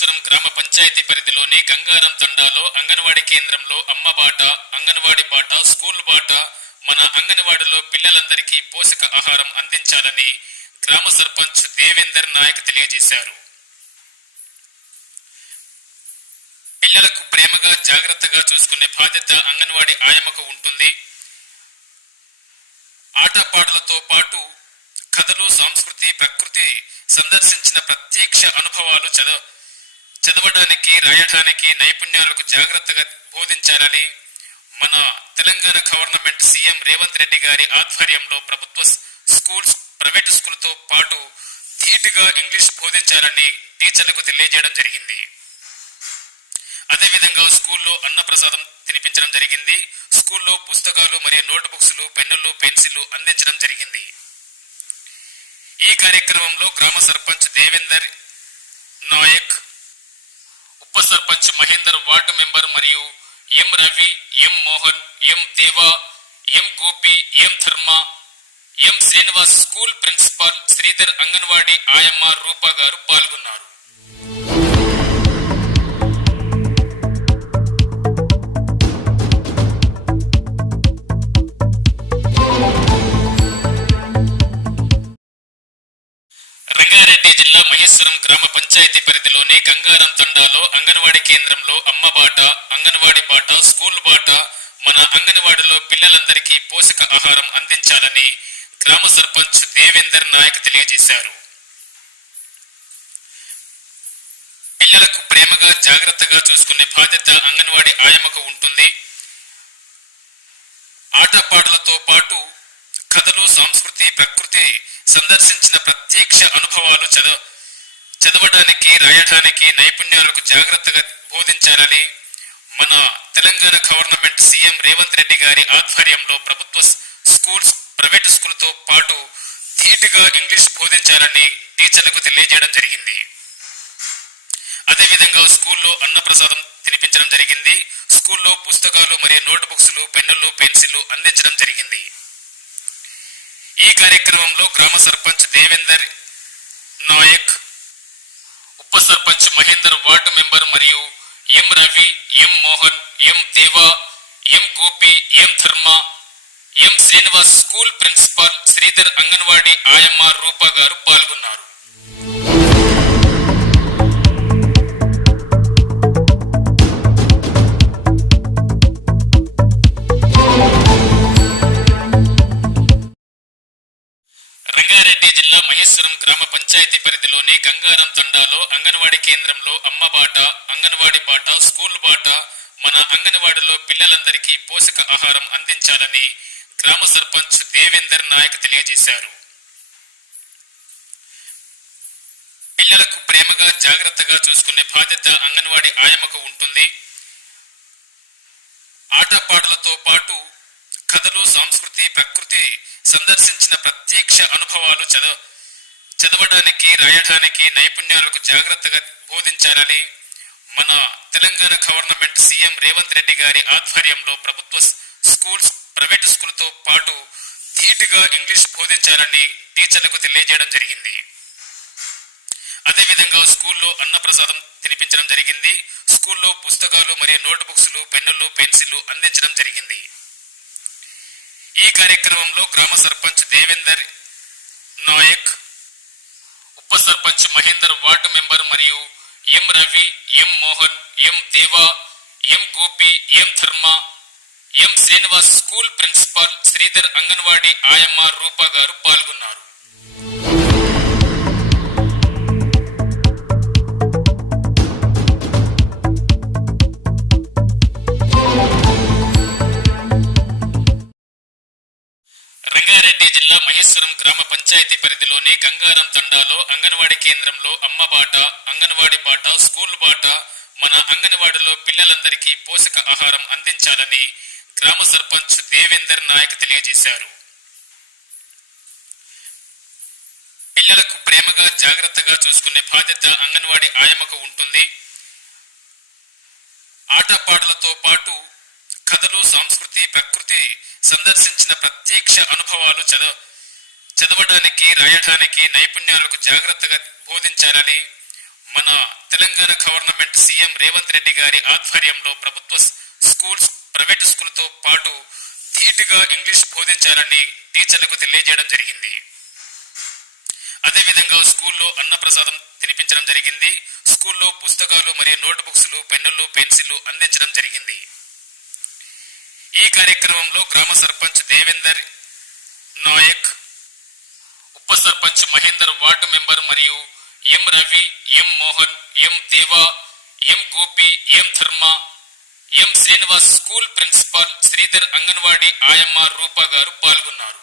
మహేశ్వరం గ్రామ పంచాయతీ పరిధిలోని గంగారం తండాలో అంగన్వాడీ కేంద్రంలో అమ్మ బాట, అంగన్వాడీ బాట, స్కూల్ బాట మన అంగన్వాడీలో పిల్లలందరికీ పోషక ఆహారం అందించాలని గ్రామ సర్పంచ్ దేవేందర్ నాయక్ తెలియజేశారు. పిల్లలకు ప్రేమగా జాగ్రత్తగా చూసుకునే బాధ్యత అంగన్వాడీ ఆయమ్మకు ఉంటుంది. ఆటపాటలతో పాటు కథలు, సంస్కృతి, ప్రకృతి సందర్శించిన ప్రత్యక్ష అనుభవాలు చదవడానికి, రాయడానికి నైపుణ్యాలకు జాగ్రత్తగా బోధించాలని మన తెలంగాణ గవర్నమెంట్ సీఎం రేవంత్ రెడ్డి గారి ఆధ్వర్యంలో ప్రభుత్వ స్కూల్స్, ప్రైవేట్ స్కూల్తో పాటు ధీటుగా ఇంగ్లీష్ బోధించాలని టీచర్లకు తెలియజేయడం జరిగింది. అదేవిధంగా స్కూల్లో అన్నప్రసాదం తినిపించడం జరిగింది. స్కూల్లో పుస్తకాలు మరియు నోట్ బుక్స్లు, పెన్నులు, పెన్సిళ్లు అందించడం జరిగింది. ఈ కార్యక్రమంలో గ్రామ సర్పంచ్ దేవేందర్ నాయక్, ఉప సర్పంచ్ మహేందర్, వార్డు మెంబర్ మరియు ఎం రవి, ఎం మోహన్, ఎం దేవా, ఎం గోపి, ఎం ధర్మ, ఎం శ్రీనివాస్, స్కూల్ ప్రిన్సిపాల్ శ్రీధర్, అంగన్వాడీ ఆయమ్మ రూపా గారు పాల్గొన్నారు. రంగారెడ్డి జిల్లా మహేశ్వరం గ్రామ పంచాయతీ పరిధిలోని గంగారం తండాలో అంగన్వాడీ కేంద్రంలో అమ్మ బాట, అంగన్వాడీ బాట, స్కూల్ బాట మన అంగన్వాడీలో పిల్లలందరికీ పోషక ఆహారం అందించాలని గ్రామ సర్పంచ్ దేవేందర్ నాయక్ తెలియజేశారు. పిల్లలకు ప్రేమగా జాగ్రత్తగా చూసుకునే బాధ్యత అంగన్వాడీ ఆయమ్మకు ఉంటుంది. ఆటపాటలతో పాటు కథలు, సంస్కృతి, ప్రకృతి సందర్శించిన ప్రత్యక్ష అనుభవాలు చదవడానికి, రాయడానికి నైపుణ్యాలకు జాగ్రత్తగా బోధించాలని మన తెలంగాణ గవర్నమెంట్ సీఎం రేవంత్ రెడ్డి గారి ఆధ్వర్యంలో ప్రభుత్వ స్కూల్స్, ప్రైవేట్ స్కూల్తో పాటు ధీటుగా ఇంగ్లీష్ బోధించాలని టీచర్లకు తెలియజేయడం జరిగింది. అదేవిధంగా స్కూల్లో అన్నప్రసాదం తినిపించడం జరిగింది. స్కూల్లో పుస్తకాలు మరియు నోట్ బుక్స్లు, పెన్నులు, పెన్సిళ్లు అందించడం జరిగింది. ఈ కార్యక్రమంలో గ్రామ సర్పంచ్ దేవేందర్ నాయక్, ఉప సర్పంచ్ మహేందర్, వార్డు మెంబర్ మరియు ఎం రవి, ఎం మోహన్, ఎం దేవా, ఎం గోపి, ఎం ధర్మ, ఎం శ్రీనివాస్, స్కూల్ ప్రిన్సిపాల్ శ్రీధర్, అంగన్వాడీ ఆయమ్మ రూపా గారు పాల్గొన్నారు. రంగారెడ్డి జిల్లా మహేశ్వరం గ్రామ పంచాయతీ పరిధిలోని గంగారం తండాలో అంగన్వాడీ కేంద్రంలో అమ్మ బాట, అంగన్వాడీ బాట, స్కూల్ బాట మన అంగన్వాడీలో పిల్లలందరికీ పోషక ఆహారం అందించాలని గ్రామ సర్పంచ్ దేవేందర్ నాయక్ తెలియజేశారు. పిల్లలకు ప్రేమగా జాగ్రత్తగా చూసుకునే బాధ్యత అంగన్వాడీ ఆయమ్మకు ఉంటుంది. ఆటపాటలతో పాటు కథలు, సంస్కృతి, ప్రకృతి సందర్శించిన ప్రత్యక్ష అనుభవాలు చదవడానికి, రాయడానికి నైపుణ్యాలకు జాగ్రత్తగా బోధించాలని మన తెలంగాణ గవర్నమెంట్ సీఎం రేవంత్ రెడ్డి గారి ఆధ్వర్యంలో ప్రభుత్వ స్కూల్స్, ప్రైవేట్ స్కూల్తో పాటు ధీటుగా ఇంగ్లీష్ బోధించాలని టీచర్లకు తెలియజేయడం జరిగింది. అదేవిధంగా స్కూల్లో అన్నప్రసాదం తినిపించడం జరిగింది. స్కూల్లో పుస్తకాలు మరియు నోట్ బుక్స్లు, పెన్నులు, పెన్సిళ్లు అందించడం జరిగింది. ఈ కార్యక్రమంలో గ్రామ సర్పంచ్ దేవేందర్ నాయక్, ఉప సర్పంచ్ మహేందర్, వార్డు మెంబర్ మరియు ఎం రవి, ఎం మోహన్, ఎం దేవా, ఎం గోపి, ఎం ధర్మ, ఎం శ్రీనివాస్, స్కూల్ ప్రిన్సిపాల్ శ్రీధర్, అంగన్వాడీ ఆయమ్మ రూపా గారు పాల్గొన్నారు. రంగారెడ్డి జిల్లా మహేశ్వరం గ్రామ పంచాయతీ పరిధిలోని గంగారం తండాలో అంగన్వాడీ కేంద్రంలో అమ్మ బాట, అంగన్వాడీ బాట, స్కూల్ బాట మన అంగన్వాడీలో పిల్లలందరికీ పోషక ఆహారం అందించాలని గ్రామ సర్పంచ్ దేవేందర్ నాయక్ తెలియజేశారు. పిల్లలకు ప్రేమగా జాగ్రత్తగా చూసుకునే బాధ్యత అంగన్వాడీ ఆయమ్మకు ఉంటుంది. ఆటపాటలతో పాటు కథలు, సంస్కృతి, ప్రకృతి సందర్శించిన ప్రత్యక్ష అనుభవాలు చదవడానికి, రాయడానికి నైపుణ్యాలకు జాగ్రత్తగా బోధించాలని మన తెలంగాణ గవర్నమెంట్ సీఎం రేవంత్ రెడ్డి గారి ఆధ్వర్యంలో ప్రభుత్వ స్కూల్స్ ప్రైవేట్ స్కూల్తో పాటు ధీటుగా ఇంగ్లీష్ బోధించాలని టీచర్లకు తెలియజేయడం జరిగింది. అదేవిధంగా స్కూల్లో అన్నప్రసాదం తినిపించడం జరిగింది. స్కూల్లో పుస్తకాలు మరియు నోట్ బుక్స్లు, పెన్నులు, పెన్సిళ్లు అందించడం జరిగింది. ఈ కార్యక్రమంలో గ్రామ సర్పంచ్ దేవేందర్ నాయక్, ఉప సర్పంచ్ మహేందర్, వార్డు మెంబర్ మరియు ఎం రవి, ఎం మోహన్, ఎం దేవా, ఎం గోపి, ఎం ధర్మ, ఎం శ్రీనివాస్, స్కూల్ ప్రిన్సిపాల్ శ్రీధర్, అంగన్వాడీ ఆయమ్మ రూప గారు పాల్గొన్నారు.